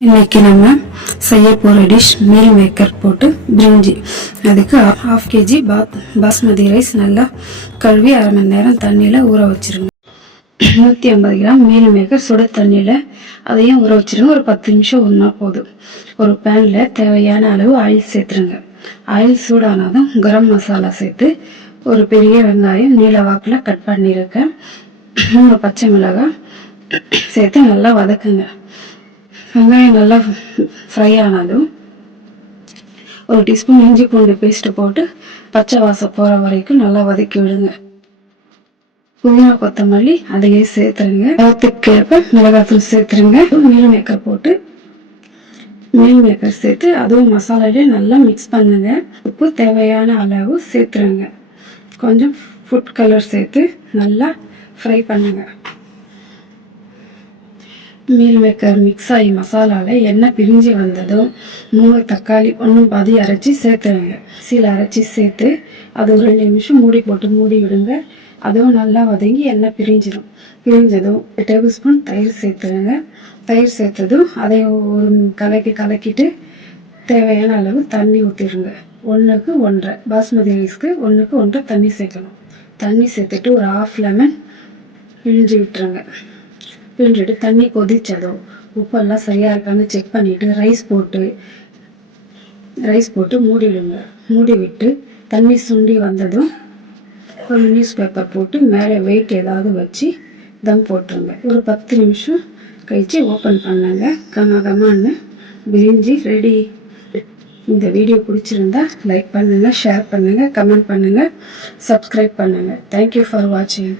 இன்னைக்கு நம்ம செய்ய போகிற டிஷ் மீல் மேக்கர் போட்டு பிரிஞ்சி. அதுக்கு 1/2 kg பாஸ்மதி ரைஸ் நல்லா கழுவி 1/2 மணி நேரம் தண்ணியில் ஊற வச்சிருங்க. 150 கிராம் மீல் மேக்கர் சுட தண்ணியில் அதையும் ஊற வச்சிருங்க. ஒரு 10 நிமிஷம் ஊறினா போதும். ஒரு பேனில் தேவையான அளவு ஆயில் சேர்த்துருங்க. ஆயில் சூடானதும் கரம் மசாலா சேர்த்து ஒரு பெரிய வெங்காயம் நீல வாக்கில் கட் பண்ணியிருக்கேன். 3 பச்சை மிளகாய் சேர்த்து நல்லா வதக்குங்க. வெங்காயம் நல்லா ஃப்ரை ஆனாலும் 1 டீஸ்பூன் இஞ்சி பூண்டு பேஸ்ட்டு போட்டு பச்சை வாசம் போகிற வரைக்கும் நல்லா வதக்கி விடுங்க. புதினா கொத்தமல்லி அதையே சேர்த்துருங்க. அதுக்கேற்ப மிளகாத்தூள் சேர்த்துருங்க. மீல் மேக்கர் போட்டு மீல் மேக்கர் சேர்த்து அதுவும் மசாலாலே நல்லா மிக்ஸ் பண்ணுங்க. உப்பு தேவையான அளவு சேர்த்துருங்க. கொஞ்சம் ஃபுட் கலர் சேர்த்து நல்லா ஃப்ரை பண்ணுங்க. மீல் மேக்கர் மிக்ஸ் ஆகி மசாலாவில் எண்ணெய் பிரிஞ்சு வந்ததும் 3 தக்காளி 1 பாதி அரைச்சி சேர்த்துருங்க. அரைச்சி சேர்த்து அது ஒரு 2 நிமிஷம் மூடி விடுங்க. அதுவும் நல்லா வதங்கி எண்ணெய் பிரிஞ்சதும் 1 டேபிள் ஸ்பூன் தயிர் சேர்த்துருங்க. தயிர் சேர்த்ததும் அதை ஒரு கலக்கிட்டு தேவையான அளவு தண்ணி ஊற்றிடுங்க. 1க்கு 1.5 பாஸ்மதி ரைஸ்க்கு 1க்கு 1.5 தண்ணி சேர்க்கணும். தண்ணி சேர்த்துட்டு ஒரு 1/2 லெமன் பிழிஞ்சு விட்டுருங்க. பிழிஞ்சிட்டு தண்ணி கொதிச்சதும் உப்பெல்லாம் சரியாக இருக்கான்னு செக் பண்ணிவிட்டு ரைஸ் போட்டு மூடிடுங்க. மூடி விட்டு தண்ணி சுண்டி வந்ததும் ஒரு நியூஸ் பேப்பர் போட்டு மேலே வெயிட் ஏதாவது வச்சு தம் போட்டுருங்க. ஒரு 10 நிமிஷம் கழித்து ஓப்பன் பண்ணுங்க. கமகமான்னு பிரிஞ்சி ரெடி. இந்த வீடியோ பிடிச்சிருந்தா லைக் பண்ணுங்கள், ஷேர் பண்ணுங்கள், கமெண்ட் பண்ணுங்கள், சப்ஸ்கிரைப் பண்ணுங்கள். தேங்க்யூ ஃபார் வாட்சிங்.